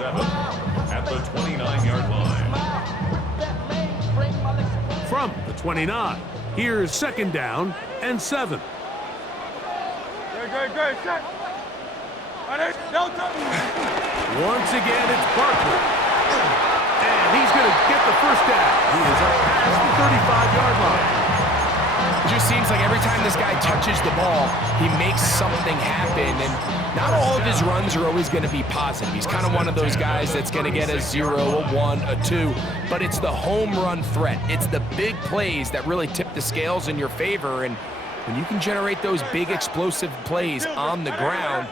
7 at the 29-yard line. From the 29, here's second down and 7. Once again, it's Barkley. And he's going to get the first down. He is up past the 35-yard line. It just seems like every time this guy touches the ball, he makes something happen. And not all of his runs are always going to be positive. He's kind of one of those guys that's going to get a 0, a 1, a 2. But it's the home run threat. It's the big plays that really tip the scales in your favor. And when you can generate those big explosive plays on the ground,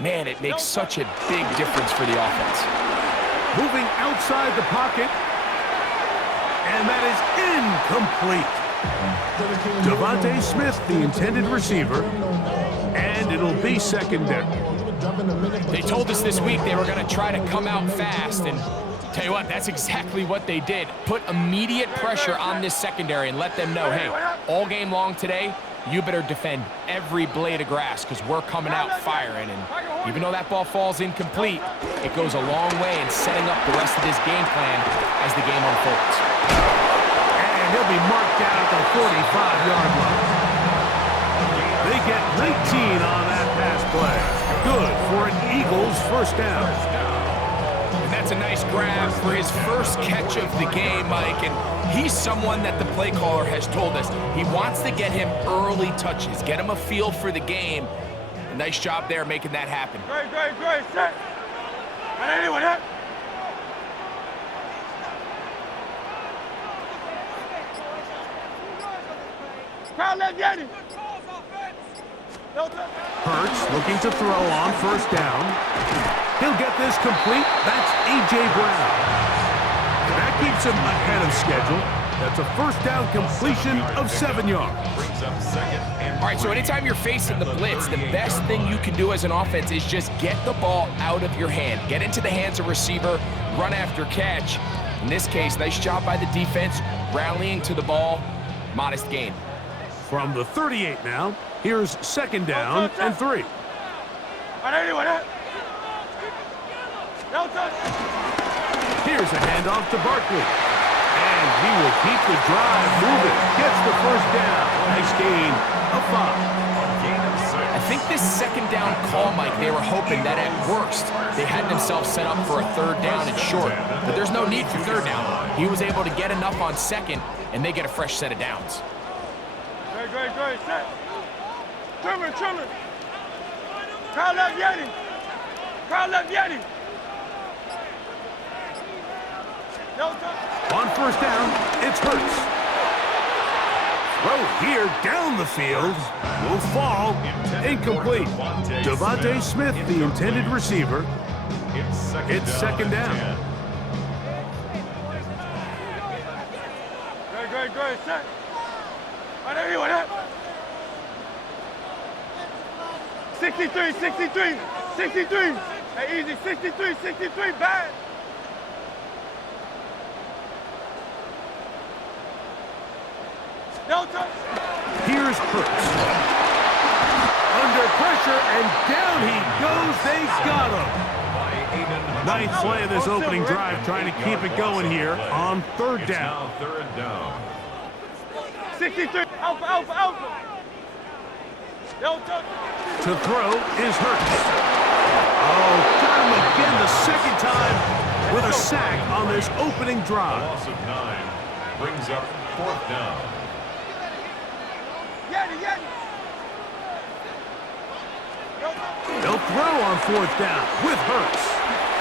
man, it makes such a big difference for the offense. Moving outside the pocket. And that is incomplete. Devontae Smith, the intended receiver. And it'll be second down. They told us this week they were going to try to come out fast. And tell you what, that's exactly what they did. Put immediate pressure on this secondary and let them know, hey, all game long today, you better defend every blade of grass because we're coming out firing. And even though that ball falls incomplete, it goes a long way in setting up the rest of this game plan as the game unfolds. And he'll be marked down at the 45-yard line. They get 19 on that pass play. Good for an Eagles first down. That's a nice grab for his first catch of the game, Mike, and he's someone that the play caller has told us he wants to get him early touches, get him a feel for the game. A nice job there making that happen. Great, set. And anyone hit? Crowd left Yeti. Hurts looking to throw on first down. He'll get this complete. That's A.J. Brown. And that keeps him ahead of schedule. That's a first down completion of 7 yards. All right, so anytime you're facing the blitz, the best thing you can do as an offense is just get the ball out of your hand. Get into the hands of receiver, run after catch. In this case, nice job by the defense, rallying to the ball. Modest gain. From the 38 now, here's second down and 3. Here's a handoff to Barkley. And he will keep the drive moving. Gets the first down. Nice gain of 5. I think this second down call, Mike, they were hoping that at worst they had themselves set up for a third down and short. But there's no need for third down. He was able to get enough on second, and they get a fresh set of downs. Great, set. Trimmer. Crowd left Yeti. On first down, it's Hurts. Throw here down the field. Will fall. Incomplete. Devontae Smith, the intended receiver. It's second down. Great, set. And anyone hit? 63. Hey, easy, 63, bad. Here's Hurts. Under pressure, and down he goes. They got him. Ninth play of this opening drive, trying to keep it going here on third down. 63, alpha. To throw is Hurts. Oh, got him again the second time with a sack on this opening drive. Loss of 9 brings up fourth down. They'll throw on fourth down with Hurts.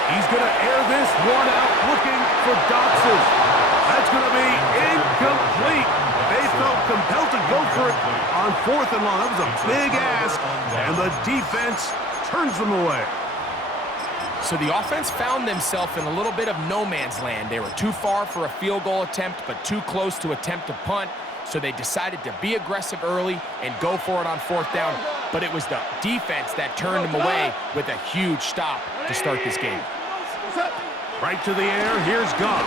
He's going to air this one out looking for Dotson. That's going to be incomplete. They felt compelled to go for it on fourth and long. That was a big ask, and the defense turns them away. So the offense found themselves in a little bit of no man's land. They were too far for a field goal attempt, but too close to attempt a punt. So they decided to be aggressive early and go for it on fourth down. But it was the defense that turned them away with a huge stop to start this game. Right to the air, here's Goff.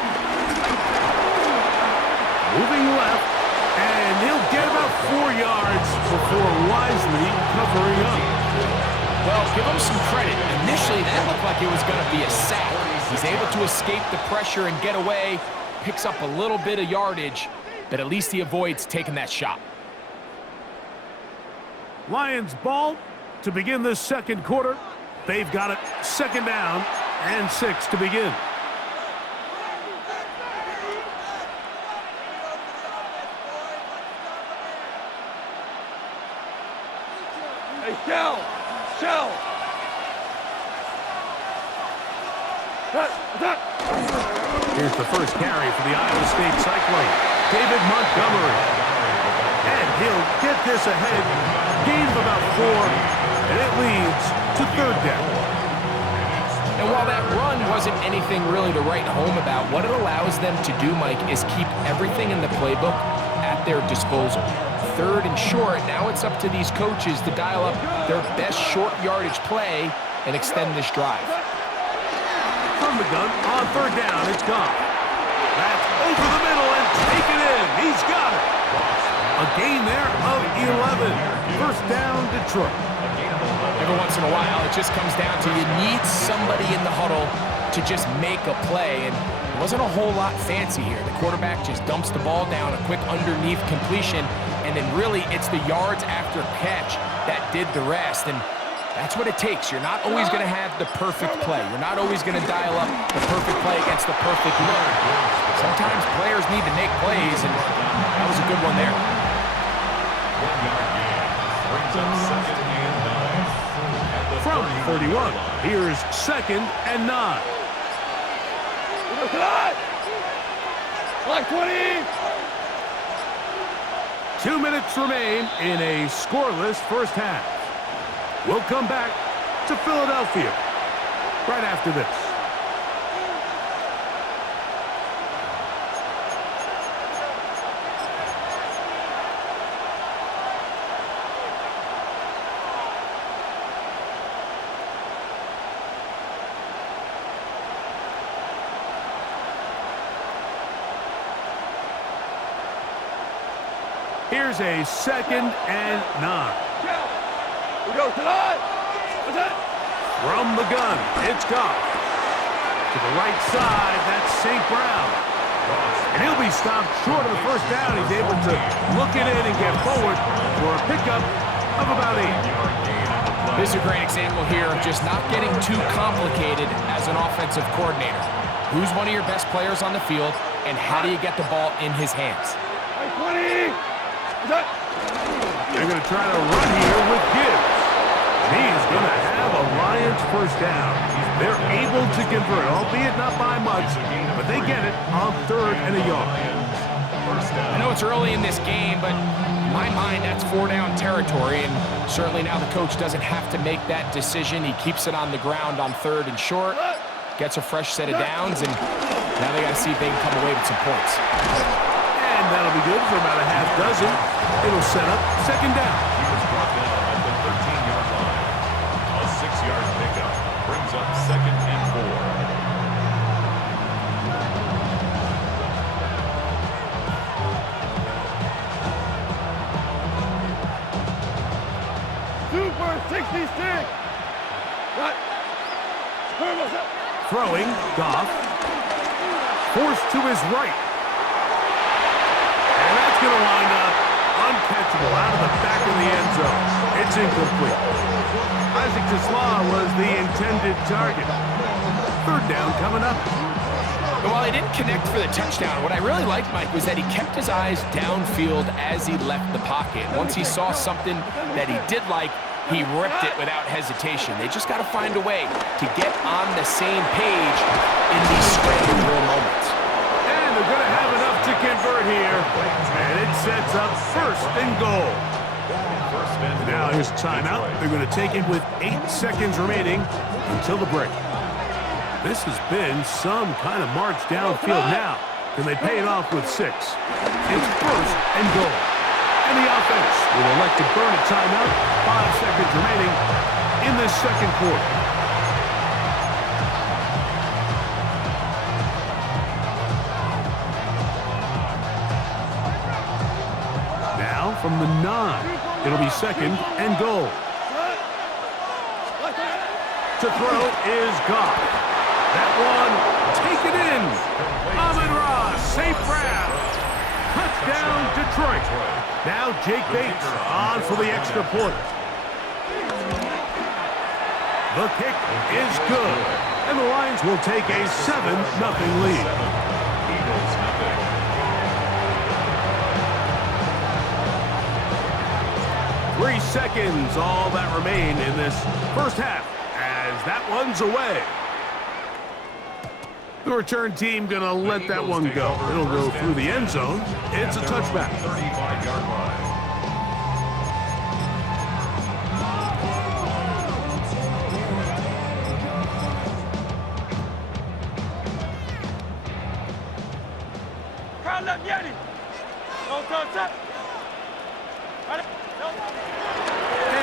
Moving left, and he'll get about 4 yards before wisely covering up. Well, give him some credit. Initially, that looked like it was going to be a sack. He's able to escape the pressure and get away, picks up a little bit of yardage, but at least he avoids taking that shot. Lions ball to begin this second quarter. They've got it 2nd down and 6 to begin. Hey, Shell! Shell! Here's the first carry for the Iowa State Cyclone, David Montgomery. And he'll get this ahead, gain of about 4, and it leads to 3rd down. And while that run wasn't anything really to write home about, what it allows them to do, Mike, is keep everything in the playbook at their disposal. 3rd and short, now it's up to these coaches to dial up their best short yardage play and extend this drive. From the gun, on 3rd down, it's gone. That's over the middle and taken in. He's got it. A gain there of 11. 1st down, Detroit. Every once in a while, it just comes down to you need somebody in the huddle to just make a play, and it wasn't a whole lot fancy here. The quarterback just dumps the ball down, a quick underneath completion, and then really it's the yards after catch that did the rest, and that's what it takes. You're not always going to have the perfect play. You're not always going to dial up the perfect play against the perfect look. Sometimes players need to make plays, and that was a good one there. 1-yard gain brings up 2nd and 9. At the From 31, here's 2nd and 9. Like 20! 2 minutes remain in a scoreless first half. We'll come back to Philadelphia right after this. Here's a 2nd and 9. We go tonight! What's that? From the gun, it's Goff. To the right side, that's St. Brown. And he'll be stopped short of the 1st down. He's able to look it in and get forward for a pickup of about 8. This is a great example here of just not getting too complicated as an offensive coordinator. Who's one of your best players on the field, and how do you get the ball in his hands? Hey, 20! What's that? They're going to try to run here with Gibbs. He's going to have a Lions 1st down. They're able to convert, albeit not by much, but they get it on 3rd and a yard. I know it's early in this game, but in my mind, that's 4-down territory, and certainly now the coach doesn't have to make that decision. He keeps it on the ground on 3rd and short, gets a fresh set of downs, and now they got to see if they can come away with some points. And that'll be good for about a half dozen. It'll set up 2nd down. He was brought down at the 13-yard line. A 6-yard pickup brings up 2nd and 4. Super 66! Right. Throwing, Goff. Forced to his right. And that's going to wind up uncatchable out of the back of the end zone. It's incomplete. Isaac Tesla was the intended target. 3rd down coming up. And while he didn't connect for the touchdown, what I really liked, Mike, was that he kept his eyes downfield as he left the pocket. Once he saw something that he did like, he ripped it without hesitation. They just got to find a way to get on the same page in these scramble drill moments. And they're going to have enough to convert here. And it sets up 1st and goal. Now here's timeout. They're going to take it with 8 seconds remaining until the break. This has been some kind of march downfield now. Can they pay it off with 6? It's 1st and goal. And the offense will elect to burn a timeout. 5 seconds remaining in this second quarter. Now from the 9, it'll be 2nd and goal. To throw is Goff. That one taken in. Amon-Ra St. Brown. Touchdown, Detroit. Now Jake Bates on for the extra point. The kick is good. And the Lions will take a 7-0 lead. Eagles nothing. 3 seconds, all that remain in this first half, as that one's away. The return team gonna let that one go. It'll go through the end zone. It's a touchback. 35-yard line.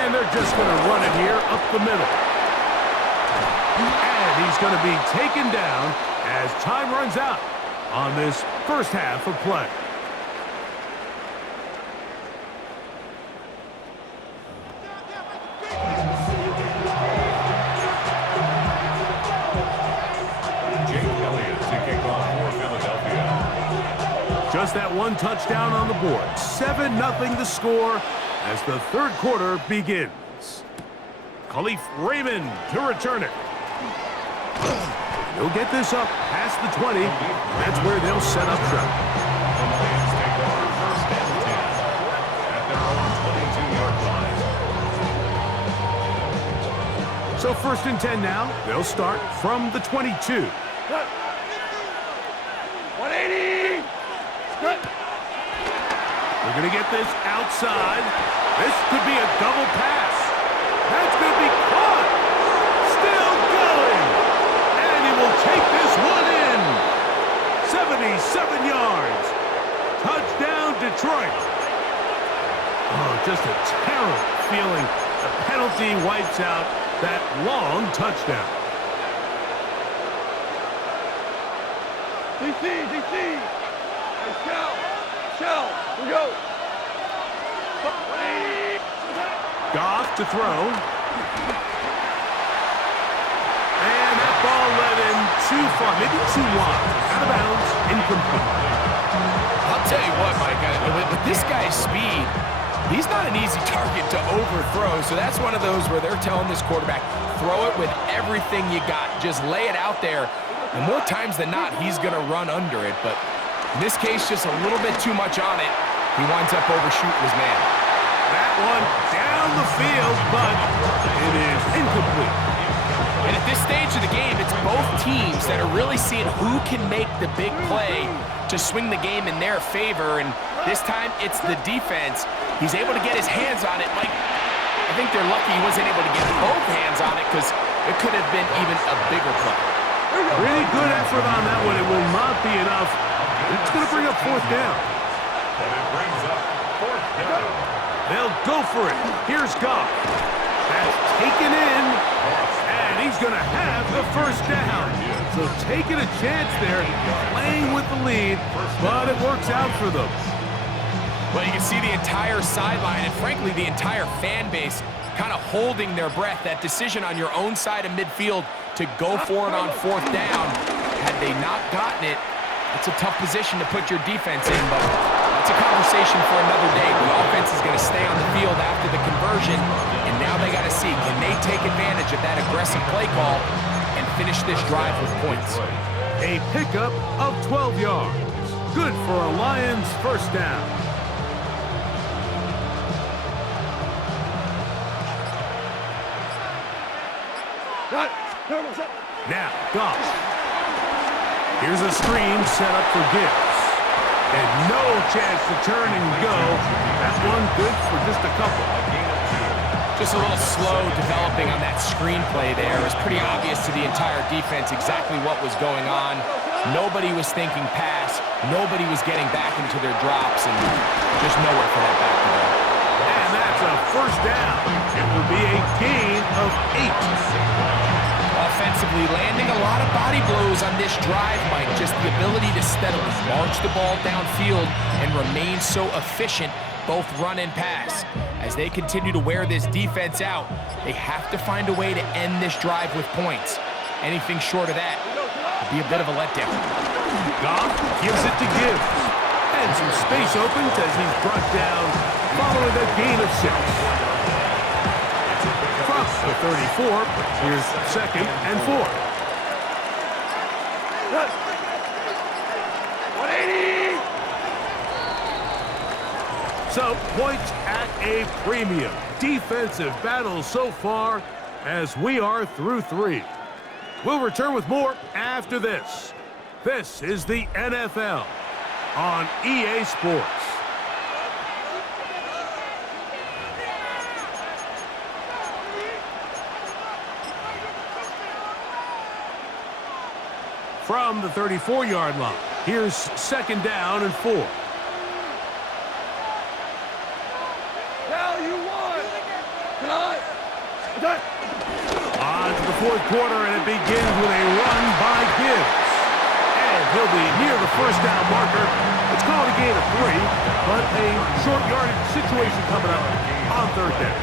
And they're just going to run it here up the middle. And he's going to be taken down as time runs out on this first half of play. Jake Elliott to kick off for Philadelphia. Just that one touchdown on the board. 7-0 the score as the third quarter begins. Khalif Raymond to return it. He'll get this up past the 20. That's where they'll set up shop. The Lions take over first and 10 at their own 22-yard line. So first and 10 now. They'll start from the 22. 180. They're going to get this outside. This could be a double pass. That's going to be caught. Still going. And he will take this one in. 77 yards. Touchdown, Detroit. Oh, just a terrible feeling. The penalty wipes out that long touchdown. DC. Hey, Shell. We go. 180. Goff to throw. And that ball led in too far, maybe too wide. Out of bounds, incomplete. I'll tell you what, Mike, with this guy's speed, he's not an easy target to overthrow. So that's one of those where they're telling this quarterback, throw it with everything you got. Just lay it out there. And more times than not, he's going to run under it. But in this case, just a little bit too much on it. He winds up overshooting his man. That one down the field, but it is incomplete. And at this stage of the game, it's both teams that are really seeing who can make the big play to swing the game in their favor. And this time, it's the defense. He's able to get his hands on it. Like, I think they're lucky he wasn't able to get both hands on it because it could have been even a bigger play. Really good effort on that one. It will not be enough. It's going to bring up fourth down. And it brings up fourth down. They'll go for it. Here's Goff. That's taken in. And he's going to have the first down. So taking a chance there, playing with the lead, but it works out for them. Well, you can see the entire sideline and, frankly, the entire fan base kind of holding their breath. That decision on your own side of midfield to go for it on fourth down, had they not gotten it, it's a tough position to put your defense in, but that's a conversation for another day. The offense is going to stay on the field after the conversion, and now they got to see, can they take advantage of that aggressive play call and finish this drive with points? A pickup of 12 yards. Good for a Lions first down. Now, Goff. Here's a screen set up for Gibbs. And no chance to turn and go. That one good for just a couple. Just a little slow developing on that screenplay there. It was pretty obvious to the entire defense exactly what was going on. Nobody was thinking pass. Nobody was getting back into their drops, and just nowhere for that back to go. And that's a first down. It will be a gain of 8. Offensively, landing a lot of body blows on this drive, Mike. Just the ability to steadily march the ball downfield and remain so efficient, both run and pass. As As they continue to wear this defense out, they have to find a way to end this drive with points. Anything short of that would be a bit of a letdown. Goff gives it to Gibbs. And some space opens as he's brought down following a gain of 6. From the 34, here's 2nd and 4. 180! So, points at a premium. Defensive battle so far as we are through 3. We'll return with more after this. This is the NFL on EA Sports. From the 34-yard line, here's 2nd down and 4. Now you won! Cut! On to the 4th quarter, and it begins with a run by Gibbs. And he'll be near the 1st down marker. It's called a gain of 3, but a short yardage situation coming up on 3rd down.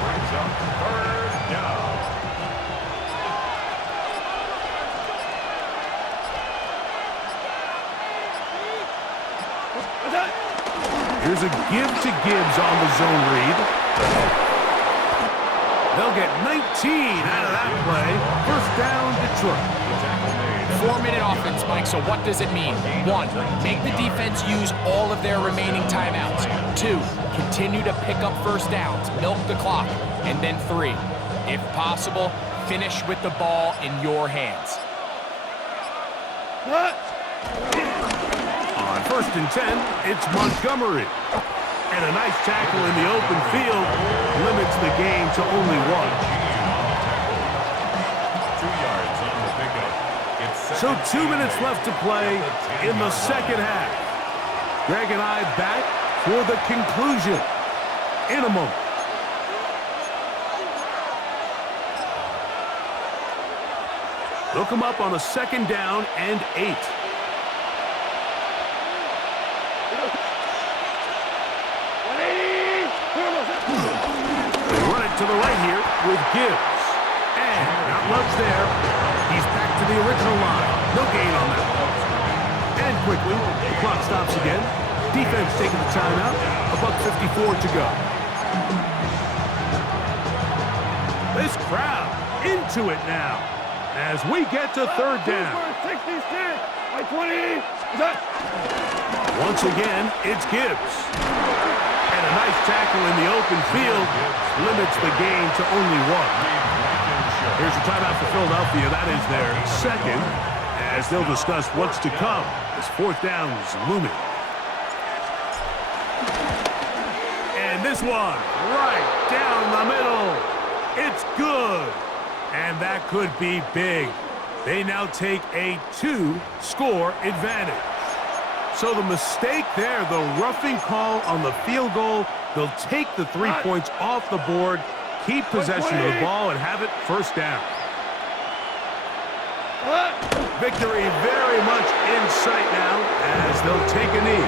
Brings up 3rd down. Here's a give to Gibbs on the zone read. They'll get 19 out of that play. 1st down, Detroit. 4-minute offense, Mike, so what does it mean? 1, make the defense use all of their remaining timeouts. 2, continue to pick up 1st downs, milk the clock. And then 3, if possible, finish with the ball in your hands. On 1st and 10, it's Montgomery. And a nice tackle in the open field limits the gain to only 1. 2 yards on the pickup. It's So 2 minutes left to play in the 2nd half. Greg and I back for the conclusion in a moment. They'll come up on a 2nd down and 8. They run it to the right here with Gibbs. And not much there. He's back to the original line. No gain on that. And quickly, the clock stops again. Defense taking the timeout. $1:54 to go. This crowd into it now as we get to 3rd down. 66! By 20! Once again, it's Gibbs. And a nice tackle in the open field limits the gain to only 1. Here's a timeout for Philadelphia. That is their 2nd, as they'll discuss what's to come as 4th down is looming. And this one, right down the middle. It's good. And that could be big. They now take a 2-score advantage. So the mistake there, the roughing call on the field goal, they'll take the 3 points off the board, keep possession of the ball, and have it 1st down. Victory very much in sight now as they'll take a knee.